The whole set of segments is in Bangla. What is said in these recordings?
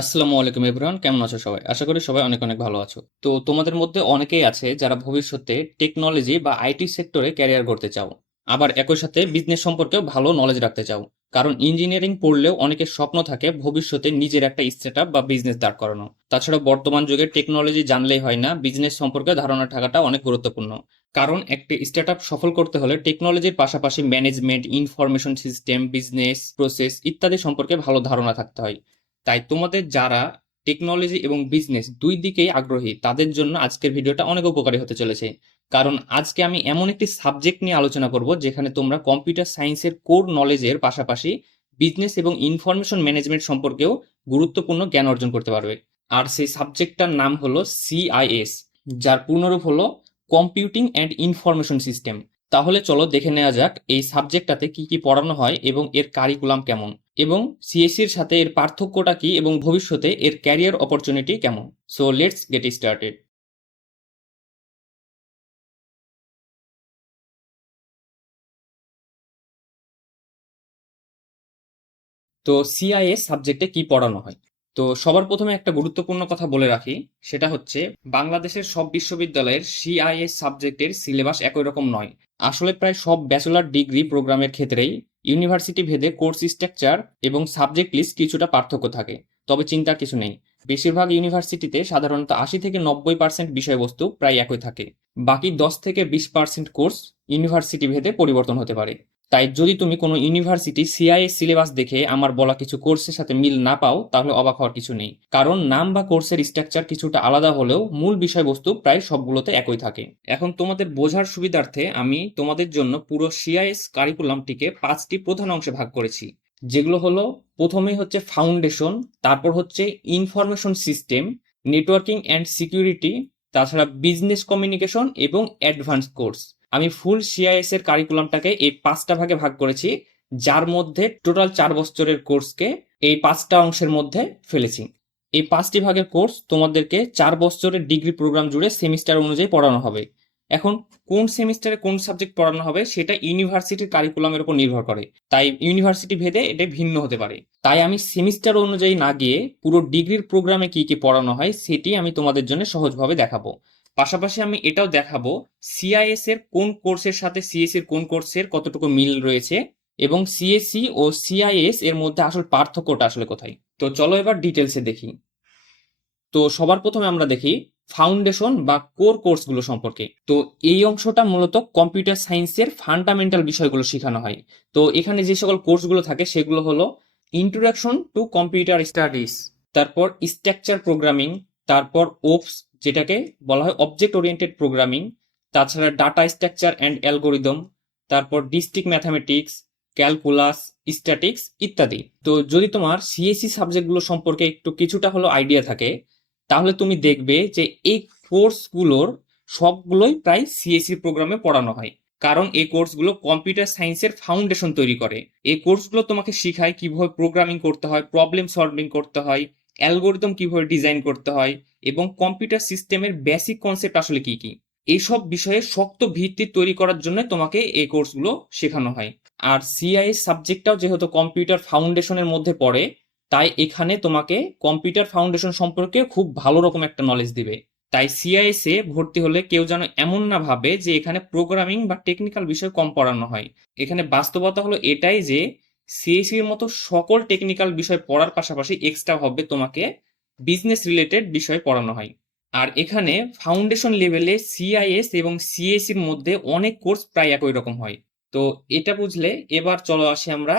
আসসালামু আলাইকুম এভরিওয়ান, কেমন আছো সবাই? আশা করি সবাই অনেক অনেক ভালো আছো। তো তোমাদের মধ্যে অনেকেই আছে যারা ভবিষ্যতে টেকনোলজি বা আইটি সেক্টরে ক্যারিয়ার করতে চাও, আবার একই সাথে বিজনেস সম্পর্কেও ভালো নলেজ রাখতে চাও। কারণ ইঞ্জিনিয়ারিং পড়লেও অনেকের স্বপ্ন থাকে ভবিষ্যতে নিজের একটা স্টার্টআপ বা বিজনেস দাঁড় করানো। তাছাড়া বর্তমান যুগে টেকনোলজি জানলেই হয় না, বিজনেস সম্পর্কে ধারণা থাকাটা অনেক গুরুত্বপূর্ণ। কারণ একটা স্টার্টআপ সফল করতে হলে টেকনোলজির পাশাপাশি management, information system, business process ইত্যাদি সম্পর্কে ভালো ধারণা থাকতে হয়। তাই তোমাদের যারা টেকনোলজি এবং বিজনেস দুই দিকেই আগ্রহী তাদের জন্য আজকের ভিডিওটা অনেক উপকারী হতে চলেছে। কারণ আজকে আমি এমন একটি সাবজেক্ট নিয়ে আলোচনা করব যেখানে তোমরা কম্পিউটার সায়েন্সের কোর নলেজের পাশাপাশি বিজনেস এবং ইনফরমেশন ম্যানেজমেন্ট সম্পর্কেও গুরুত্বপূর্ণ জ্ঞান অর্জন করতে পারবে। আর সেই সাবজেক্টটার নাম হলো সিআইএস, যার পূর্ণরূপ হলো কম্পিউটিং অ্যান্ড ইনফরমেশন সিস্টেম। তাহলে চলো দেখে নেওয়া যাক এই সাবজেক্টটাতে কি কি পড়ানো হয় এবং এর কারিকুলাম কেমন, এবং সিএসসির সাথে এর পার্থক্যটা কি এবং ভবিষ্যতে এর ক্যারিয়ার অপরচুনিটি কেমন। So let's get started. তো সিআইএস সাবজেক্টে কি পড়ানো হয়? তো সবার প্রথমে একটা গুরুত্বপূর্ণ কথা বলে রাখি, সেটা হচ্ছে বাংলাদেশের সব বিশ্ববিদ্যালয়ের সিআইএস সাবজেক্টের সিলেবাস একই রকম নয়। আসলে প্রায় সব ব্যাচেলর ডিগ্রি প্রোগ্রামের ক্ষেত্রেই ইউনিভার্সিটি ভেদে কোর্স স্ট্রাকচার এবং সাবজেক্ট লিস্ট কিছুটা পার্থক্য থাকে। তবে চিন্তার কিছু নেই, বেশিরভাগ ইউনিভার্সিটিতে সাধারণত ৮০ থেকে ৯০% বিষয়বস্তু প্রায় একই থাকে। বাকি ১০ থেকে ২০% কোর্স ইউনিভার্সিটি ভেদে পরিবর্তন হতে পারে। তাই যদি তুমি কোনো ইউনিভার্সিটি সিআইএস সিলেবাস দেখে আমার বলা কিছু কোর্সের সাথে মিল না পাও, তাহলে অবাক হওয়ার কিছু নেই। কারণ নাম বা কোর্সের স্ট্রাকচার কিছুটা আলাদা হলেও মূল বিষয়বস্তু প্রায় সবগুলোতে একই থাকে। এখন তোমাদের বোঝার সুবিধার্থে আমি তোমাদের জন্য পুরো সিআইএস কারিকুলামটিকে ৫টি প্রধান অংশে ভাগ করেছি, যেগুলো হলো: প্রথমেই হচ্ছে ফাউন্ডেশন, তারপর হচ্ছে information system, networking and security, তাছাড়া বিজনেস কমিউনিকেশন এবং অ্যাডভান্স কোর্স। আমি ফুল সিআইএস এর কারিকুলামটাকে এই ৫টা ভাগে ভাগ করেছি, যার মধ্যে টোটাল ৪ বছরের কোর্সকে এই ৫টা অংশের মধ্যে ফেলেছি। এই ৫টি ভাগের কোর্স তোমাদেরকে ৪ বছরের ডিগ্রি প্রোগ্রাম জুড়ে সেমিস্টার অনুযায়ী পড়ানো হবে। এখন কোন সেমিস্টারে কোন সাবজেক্ট পড়ানো হবে সেটা ইউনিভার্সিটির কারিকুলামের উপর নির্ভর করে। তাই ইউনিভার্সিটি ভেদে এটা ভিন্ন হতে পারে। তাই আমি সেমিস্টার অনুযায়ী না গিয়ে পুরো ডিগ্রির প্রোগ্রামে কি কি পড়ানো হয় সেটি আমি তোমাদের জন্য সহজভাবে দেখাবো। পাশাপাশি আমি এটাও দেখাবো সিআইএস এর কোন কোর্সের সাথে সিএসসি এর কোন কোর্সের কতটুকু মিল রয়েছে, এবং সিএসসি ও সিআইএস এর মধ্যে আসল পার্থক্যটা আসলে কোথায়। তো চলো এবার ডিটেলসে দেখি। তো সবার প্রথমে আমরা দেখি ফাউন্ডেশন বা কোর কোর্সগুলো সম্পর্কে। তো এই অংশটা মূলত কম্পিউটার সায়েন্সের ফান্ডামেন্টাল বিষয়গুলো শেখানো হয়। তো এখানে যে সকল কোর্সগুলো থাকে সেগুলো হলো: ইন্ট্রোডাকশন টু কম্পিউটার স্টাডিজ, তারপর স্ট্রাকচার প্রোগ্রামিং, তারপর ওপস যেটাকে বলা হয় অবজেক্ট ওরিয়েন্টেড প্রোগ্রামিং, তাছাড়া ডাটা স্ট্রাকচার অ্যান্ড অ্যালগোরিদম, তারপর ডিস্ট্রিক্ট ম্যাথামেটিক্স, ক্যালকুলাস, স্ট্যাটিক্স ইত্যাদি। তো যদি তোমার সিএসসি সাবজেক্টগুলো সম্পর্কে একটু কিছুটা হলো আইডিয়া থাকে, তাহলে তুমি দেখবে যে এই কোর্সগুলোর সবগুলোই প্রায় সিএসসি প্রোগ্রামে পড়ানো হয়। কারণ এই কোর্সগুলো কম্পিউটার সায়েন্সের ফাউন্ডেশন তৈরি করে। এই কোর্সগুলো তোমাকে শেখায় কিভাবে প্রোগ্রামিং করতে হয়, প্রবলেম সলভিং করতে হয়, অ্যালগোরিদম কিভাবে ডিজাইন করতে হয়, এবং কম্পিউটার সিস্টেমের বেসিক কনসেপ্ট আসলে কি কি, এইসব বিষয়ে শক্ত ভিত্তি তৈরি করার জন্য তোমাকে এই কোর্সগুলো শেখানো হয়। আর সিআইএস সাবজেক্টটাও যেহেতু কম্পিউটার ফাউন্ডেশনের মধ্যে পড়ে, তাই এখানে তোমাকে কম্পিউটার ফাউন্ডেশন সম্পর্কে খুব ভালো রকম একটা নলেজ দিবে। তাই সিআইএস এ ভর্তি হলে কেউ যেন এমন না ভাবে যে এখানে প্রোগ্রামিং বা টেকনিক্যাল বিষয় কম পড়ানো হয়। এখানে বাস্তবতা হলো এটাই যে সিএসসির মতো সকল টেকনিক্যাল বিষয় পড়ার পাশাপাশি এক্সট্রা হবে তোমাকে বিজনেস রিলেটেড বিষয় পড়ানো হয়। আর এখানে ফাউন্ডেশন লেভেলে সিআইএস এবং সিএসসির মধ্যে অনেক কোর্স প্রায় একই রকম হয়। তো এটা বুঝলে এবার চলো আসি আমরা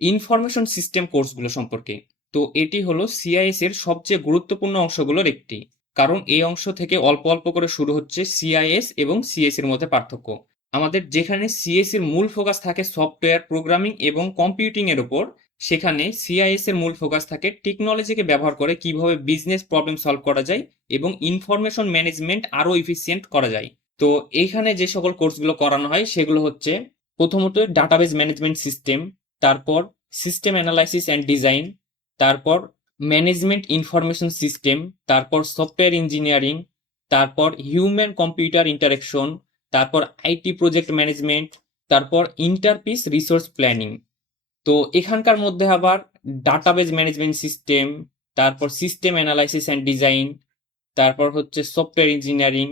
ইনফরমেশন সিস্টেম কোর্সগুলো সম্পর্কে। তো এটি হলো সিআইএস এর সবচেয়ে গুরুত্বপূর্ণ অংশগুলোর একটি। কারণ এই অংশ থেকে অল্প অল্প করে শুরু হচ্ছে সিআইএস এবং সিএস এর মধ্যে পার্থক্য। আমাদের যেখানে সিএস এর মূল ফোকাস থাকে সফটওয়্যার প্রোগ্রামিং এবং কম্পিউটিং এর উপর, সেখানে সিআইএস এর মূল ফোকাস থাকে টেকনোলজিকে ব্যবহার করে কিভাবে বিজনেস প্রবলেম সলভ করা যায় এবং ইনফরমেশন ম্যানেজমেন্ট আরো এফিসিয়েন্ট করা যায়। তো এইখানে যে সকল কোর্সগুলো করানো হয় সেগুলো হচ্ছে: প্রথমত ডাটাবেজ ম্যানেজমেন্ট সিস্টেম, তারপর সিস্টেম অ্যানালাইসিস অ্যান্ড ডিজাইন, তারপর ম্যানেজমেন্ট ইনফরমেশন সিস্টেম, তারপর সফটওয়্যার ইঞ্জিনিয়ারিং, তারপর হিউম্যান কম্পিউটার ইন্টারেকশন, তারপর আইটি প্রজেক্ট ম্যানেজমেন্ট, তারপর ইন্টারপিস রিসোর্স প্ল্যানিং। তো এখানকার মধ্যে আবার ডাটাবেজ ম্যানেজমেন্ট সিস্টেম, তারপর সিস্টেম অ্যানালাইসিস অ্যান্ড ডিজাইন, তারপর হচ্ছে সফটওয়্যার ইঞ্জিনিয়ারিং,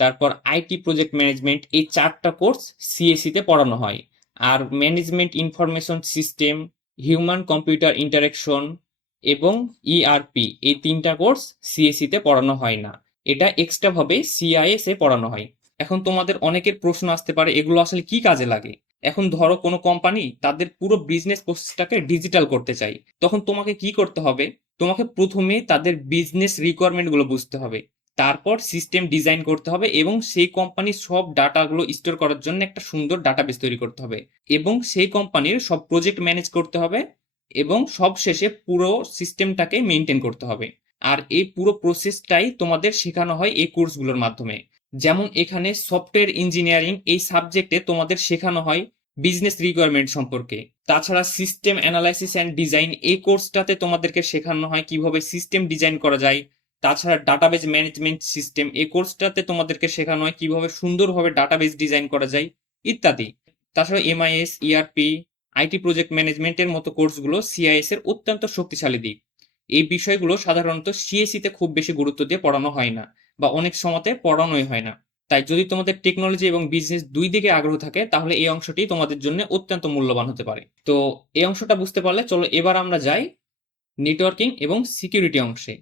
তারপর আইটি প্রজেক্ট ম্যানেজমেন্ট। এই 4টা কোর্স সিএসসি তে পড়ানো হয়। আর management information system, human computer interaction এবং ইআরপি, এই 3টা কোর্স সিএসসি তে পড়ানো হয় না। এটা এক্সট্রা ভাবে সিআইএস এ পড়ানো হয়। এখন তোমাদের অনেকের প্রশ্ন আসতে পারে এগুলো আসলে কি কাজে লাগে। এখন ধরো কোনো কোম্পানি তাদের পুরো বিজনেস প্রসেসটাকে ডিজিটাল করতে চাই, তখন তোমাকে কি করতে হবে? তোমাকে প্রথমে তাদের বিজনেস রিকোয়ারমেন্ট গুলো বুঝতে হবে, তারপর সিস্টেম ডিজাইন করতে হবে এবং সেই কোম্পানির সব ডাটাগুলো স্টোর করার জন্য একটা সুন্দর ডাটাবেস তৈরি করতে হবে এবং সেই কোম্পানির সব প্রজেক্ট ম্যানেজ করতে হবে এবং সব শেষে পুরো সিস্টেমটাকে মেনটেন করতে হবে। আর এই পুরো প্রসেসটাই তোমাদের শেখানো হয় এই কোর্সগুলোর মাধ্যমে। যেমন এখানে সফটওয়্যার ইঞ্জিনিয়ারিং এই সাবজেক্টে তোমাদের শেখানো হয় বিজনেস রিকোয়ারমেন্ট সম্পর্কে। তাছাড়া সিস্টেম অ্যানালাইসিস অ্যান্ড ডিজাইন এই কোর্সটাতে তোমাদেরকে শেখানো হয় কিভাবে সিস্টেম ডিজাইন করা যায়। তাছাড়া ডাটাবেজ ম্যানেজমেন্ট সিস্টেম এই কোর্সটাতে তোমাদেরকে শেখানো হয় কিভাবে সুন্দরভাবে ডাটাবেজ ডিজাইন করা যায় ইত্যাদি। তাছাড়া এমআইএস, ইআরপি, আইটি প্রজেক্ট ম্যানেজমেন্টের মতো কোর্সগুলো সিআইএস এর অত্যন্ত শক্তিশালী দিক। এই বিষয়গুলো সাধারণত সিএসসি তে খুব বেশি গুরুত্ব দিয়ে পড়ানো হয় না বা অনেক সময়তে পড়ানোই হয় না। তাই যদি তোমাদের টেকনোলজি এবং বিজনেস দুই দিকে আগ্রহ থাকে তাহলে এই অংশটি তোমাদের জন্য অত্যন্ত মূল্যবান হতে পারে। তো এই অংশটা বুঝতে পারলে চলো এবার আমরা যাই নেটওয়ার্কিং এবং সিকিউরিটি অংশে।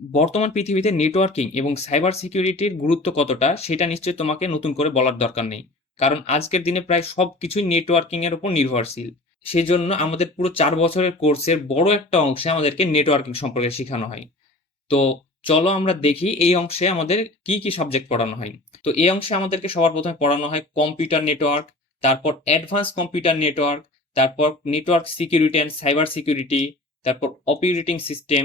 বর্তমান পৃথিবীতে নেটওয়ার্কিং এবং সাইবার সিকিউরিটির গুরুত্ব কতটা সেটা নিশ্চয়ই তোমাকে নতুন করে বলার দরকার নেই, কারণ আজকের দিনে প্রায় সবকিছুই নেটওয়ার্কিং এর উপর নির্ভরশীল। সেজন্য আমাদের পুরো 4 বছরের কোর্সের বড় একটা অংশে আমাদেরকে নেটওয়ার্কিং সম্পর্কে শেখানো হয়। তো চলো আমরা দেখি এই অংশে আমাদের কি কি সাবজেক্ট পড়ানো হয়। তো এই অংশে আমাদেরকে সবার প্রথমে পড়ানো হয় কম্পিউটার নেটওয়ার্ক, তারপর অ্যাডভান্স কম্পিউটার নেটওয়ার্ক, তারপর network security and cyber security, তারপর অপারেটিং সিস্টেম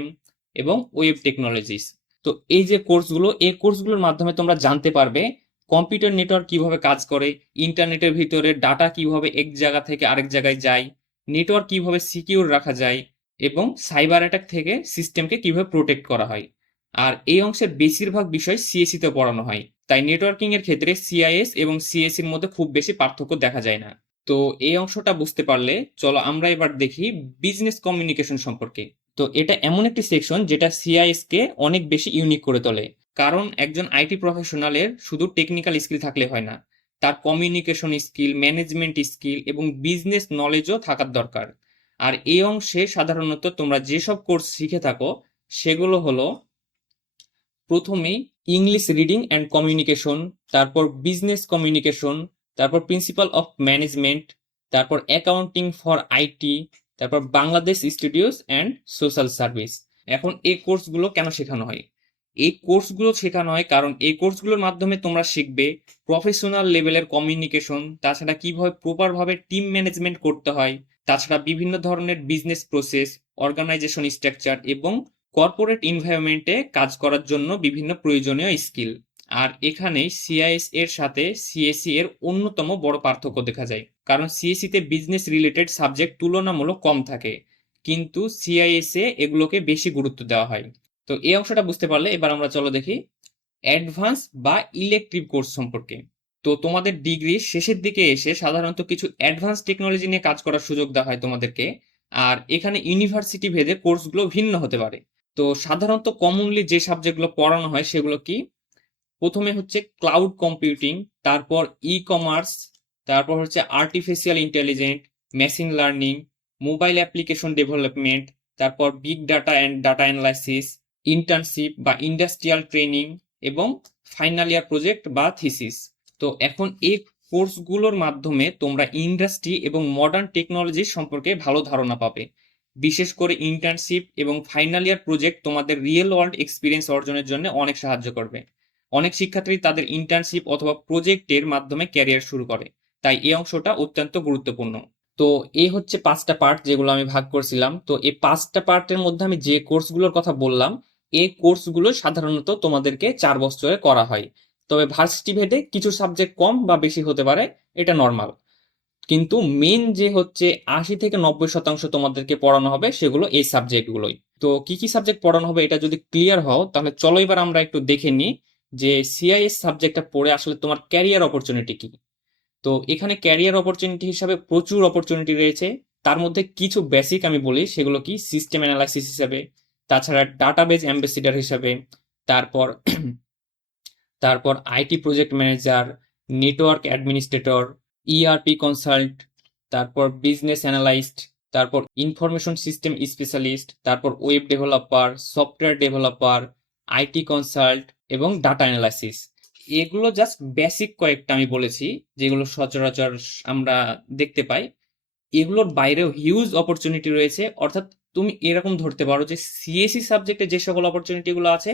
এবং ওয়েব টেকনোলজিস। তো এই যে কোর্সগুলো, এই কোর্সগুলোর মাধ্যমে তোমরা জানতে পারবে কম্পিউটার নেটওয়ার্ক কিভাবে কাজ করে, ইন্টারনেটের ভিতরে ডাটা কিভাবে এক জায়গা থেকে আরেক জায়গায় যায়, নেটওয়ার্ক কিভাবে সিকিউর রাখা যায় এবং সাইবার অ্যাটাক থেকে সিস্টেমকে কিভাবে প্রোটেক্ট করা হয়। আর এই অংশের বেশিরভাগ বিষয় সিএসসি তে পড়ানো হয়, তাই নেটওয়ার্কিং এর ক্ষেত্রে সিআইএস এবং সিএসসি এর মধ্যে খুব বেশি পার্থক্য দেখা যায় না। তো এই অংশটা বুঝতে পারলে চলো আমরা এবার দেখি বিজনেস কমিউনিকেশন সম্পর্কে। তো এটা এমন একটি সেকশন যেটা সিআইএস কে অনেক বেশি ইউনিক করে তোলে, কারণ একজন আইটি প্রফেশনালের শুধু টেকনিক্যাল স্কিল থাকলে হয় না, তার কমিউনিকেশন স্কিল, ম্যানেজমেন্ট স্কিল এবং বিজনেস নলেজও থাকার দরকার। আর এই অংশে সাধারণত তোমরা যেসব কোর্স শিখে থাকো সেগুলো হলো প্রথমেই ইংলিশ রিডিং অ্যান্ড কমিউনিকেশন, তারপর বিজনেস কমিউনিকেশন, তারপর প্রিন্সিপাল অফ ম্যানেজমেন্ট, তারপর অ্যাকাউন্টিং ফর আইটি, তারপর Bangladesh studios and social service. এখন এই কোর্সগুলো কেন শেখানো হয়? এই কোর্সগুলো শেখানো হয় কারণ এই কোর্সগুলোর মাধ্যমে তোমরা শিখবে প্রফেশনাল লেভেলের কমিউনিকেশন, তাছাড়া কিভাবে প্রপারভাবে টিম ম্যানেজমেন্ট করতে হয়, তাছাড়া বিভিন্ন ধরনের বিজনেস প্রসেস, অর্গানাইজেশন স্ট্রাকচার এবং কর্পোরেট এনভায়রনমেন্টে কাজ করার জন্য বিভিন্ন প্রয়োজনীয় স্কিল। আর এখানে সিআইএস এর সাথে সিএসসি এর অন্যতম বড় পার্থক্য দেখা যায়, কারণ সিএসসি তে বিজনেস রিলেটেড সাবজেক্ট তুলনামূলক কম থাকে, কিন্তু সিআইএস এ এগুলোকে বেশি গুরুত্ব দেওয়া হয়। তো এই অংশটা বুঝতে পারলে এবার আমরা চলো দেখি অ্যাডভান্স বা ইলেকটিভ কোর্স সম্পর্কে। তো তোমাদের ডিগ্রির শেষের দিকে এসে সাধারণত কিছু অ্যাডভান্স টেকনোলজি নিয়ে কাজ করার সুযোগ দেওয়া হয় তোমাদেরকে। আর এখানে ইউনিভার্সিটি ভেদে কোর্সগুলো ভিন্ন হতে পারে। তো সাধারণত কমনলি যে সাবজেক্টগুলো পড়ানো হয় সেগুলো কি? প্রথমে হচ্ছে ক্লাউড কম্পিউটিং, তারপর ই কমার্স, তারপর হচ্ছে artificial intelligence, machine learning, mobile application development, তারপর big data and data analysis, internship বা ইন্ডাস্ট্রিয়াল ট্রেনিং এবং ফাইনাল ইয়ার প্রজেক্ট বা থিসিস। তো এখন এই কোর্সগুলোর মাধ্যমে তোমরা ইন্ডাস্ট্রি এবং মডার্ন টেকনোলজি সম্পর্কে ভালো ধারণা পাবে। বিশেষ করে ইন্টার্নশিপ এবং ফাইনাল ইয়ার প্রজেক্ট তোমাদের রিয়েল ওয়ার্ল্ড এক্সপিরিয়েন্স অর্জনের জন্য অনেক সাহায্য করবে। অনেক শিক্ষার্থী তাদের ইন্টার্নশিপ অথবা প্রজেক্টের মাধ্যমে ক্যারিয়ার শুরু করে, তাই এই অংশটা অত্যন্ত গুরুত্বপূর্ণ। তো এই হচ্ছে 5টা পার্ট যেগুলো আমি ভাগ করছিলাম। তো এই 5টা পার্টের মধ্যে আমি যে কোর্সগুলোর কথা বললাম এই কোর্সগুলো সাধারণত তোমাদেরকে 4 বছরে করা হয়, তবে ভার্সিটি ভেদে কিছু সাবজেক্ট কম বা বেশি হতে পারে, এটা নর্মাল। কিন্তু মেন যে হচ্ছে 80 থেকে 90% তোমাদেরকে পড়ানো হবে সেগুলো এই সাবজেক্টগুলোই। তো কি কি সাবজেক্ট পড়ানো হবে এটা যদি ক্লিয়ার হও তাহলে চলো এবার আমরা একটু দেখে নিই যে সিআইএস সাবজেক্টটা পড়ে আসলে তোমার ক্যারিয়ার অপরচুনিটি কি। তো এখানে ক্যারিয়ার অপরচুনিটি হিসাবে প্রচুর অপরচুনিটি রয়েছে। তার মধ্যে কিছু বেসিক আমি বলি, সেগুলো কি? সিস্টেম অ্যানালাইসিস হিসাবে, তাছাড়া ডাটাবেজ অ্যাম্বাসিডার হিসাবে, তারপর তারপর IT project manager, network administrator, ERP consult, তারপর বিজনেস অ্যানালাইস্ট, তারপর ইনফরমেশন সিস্টেম স্পেশালিস্ট, তারপর web developer, software developer, IT consult এবং ডাটা অ্যানালাইসিস। এগুলো জাস্ট বেসিক কয়েকটা আমি বলেছি, যেগুলো সচরাচর আমরা দেখতে পাই। এগুলোর বাইরেও হিউজ অপরচুনিটি রয়েছে। অর্থাৎ তুমি এরকম ধরতে পারো যে সিএসসি সাবজেক্টে যে সকল অপরচুনিটিগুলো আছে,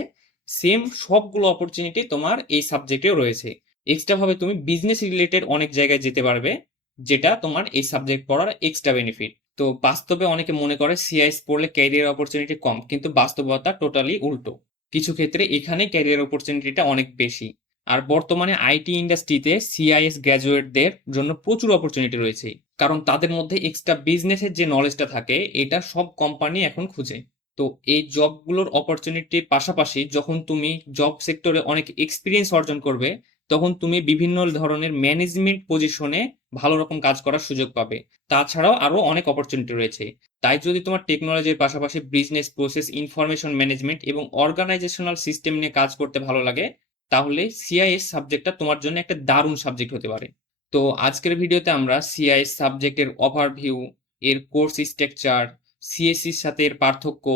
সেম সবগুলো অপরচুনিটি তোমার এই সাবজেক্টেও রয়েছে। এক্সট্রা ভাবে তুমি বিজনেস রিলেটেড অনেক জায়গায় যেতে পারবে, যেটা তোমার এই সাবজেক্ট পড়ার এক্সট্রা বেনিফিট। তো বাস্তবে অনেকে মনে করে সিআইএস পড়লে ক্যারিয়ার অপরচুনিটি কম, কিন্তু বাস্তবতা টোটালি উল্টো। কিছু ক্ষেত্রে এখানে ক্যারিয়ার অপরচুনিটিটা অনেক বেশি। আর বর্তমানে আইটি ইন্ডাস্ট্রিতে সিআইএস গ্র্যাজুয়েটদের জন্য প্রচুর অপরচুনিটি রয়েছে, কারণ তাদের মধ্যে এক্সট্রা বিজনেসের যে নলেজটা থাকে, এটা সব কোম্পানি এখন খুঁজে। তো এই জবগুলোর অপরচুনিটির পাশাপাশি যখন তুমি জব সেক্টরে অনেক এক্সপিরিয়েন্স অর্জন করবে, তখন তুমি বিভিন্ন ধরনের ম্যানেজমেন্ট পজিশনে ভালো রকম কাজ করার সুযোগ পাবে। তাছাড়াও আরো অনেক অপরচুনিটি রয়েছে। তাই যদি তোমার টেকনোলজির পাশাপাশি বিজনেস প্রসেস, ইনফরমেশন ম্যানেজমেন্ট এবং অর্গানাইজেশনাল সিস্টেম নিয়ে কাজ করতে ভালো লাগে, তাহলে সিআইএস সাবজেক্টটা তোমার জন্য একটা দারুণ সাবজেক্ট হতে পারে। তো আজকের ভিডিওতে আমরা সিআইএস সাবজেক্টের ওভারভিউ, এর কোর্স স্ট্রাকচার, সিএসসির সাথে এর পার্থক্য,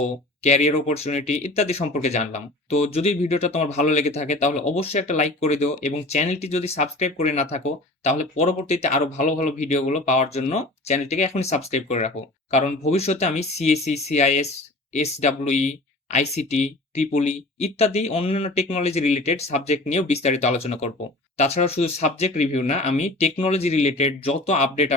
ক্যারিয়ার অপরচুনিটি ইত্যাদি সম্পর্কে জানলাম। তো যদি ভিডিওটা তোমার ভালো লেগে থাকে তাহলে অবশ্যই একটা লাইক করে দিও, এবং চ্যানেলটি যদি সাবস্ক্রাইব করে না থাকো তাহলে পরবর্তীতে আরো ভালো ভালো ভিডিওগুলো পাওয়ার জন্য চ্যানেলটিকে এখনই সাবস্ক্রাইব করে রাখো। কারণ ভবিষ্যতে আমি সিএসসি, সিআইএস, এসডব্লিউই, আইসিটি, ট্রিপলি ইত্যাদি অন্যান্য টেকনোলজি রিলেটেড সাবজেক্ট নিয়েও বিস্তারিত আলোচনা করব। তাছাড়াও শুধু সাবজেক্ট রিভিউ না, আমি টেকনোলজি রিলেটেড যত আপডেট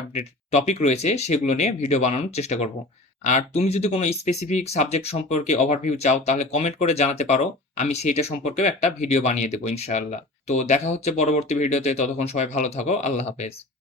টপিক রয়েছে সেগুলো নিয়ে ভিডিও বানানোর চেষ্টা করব। আর তুমি যদি কোনো স্পেসিফিক সাবজেক্ট সম্পর্কে ওভারভিউ চাও তাহলে কমেন্ট করে জানাতে পারো, আমি সেইটা সম্পর্কেও একটা ভিডিও বানিয়ে দেবো ইনশাআল্লাহ। তো দেখা হচ্ছে পরবর্তী ভিডিওতে, ততক্ষণ সবাই ভালো থাকো, আল্লাহ হাফেজ।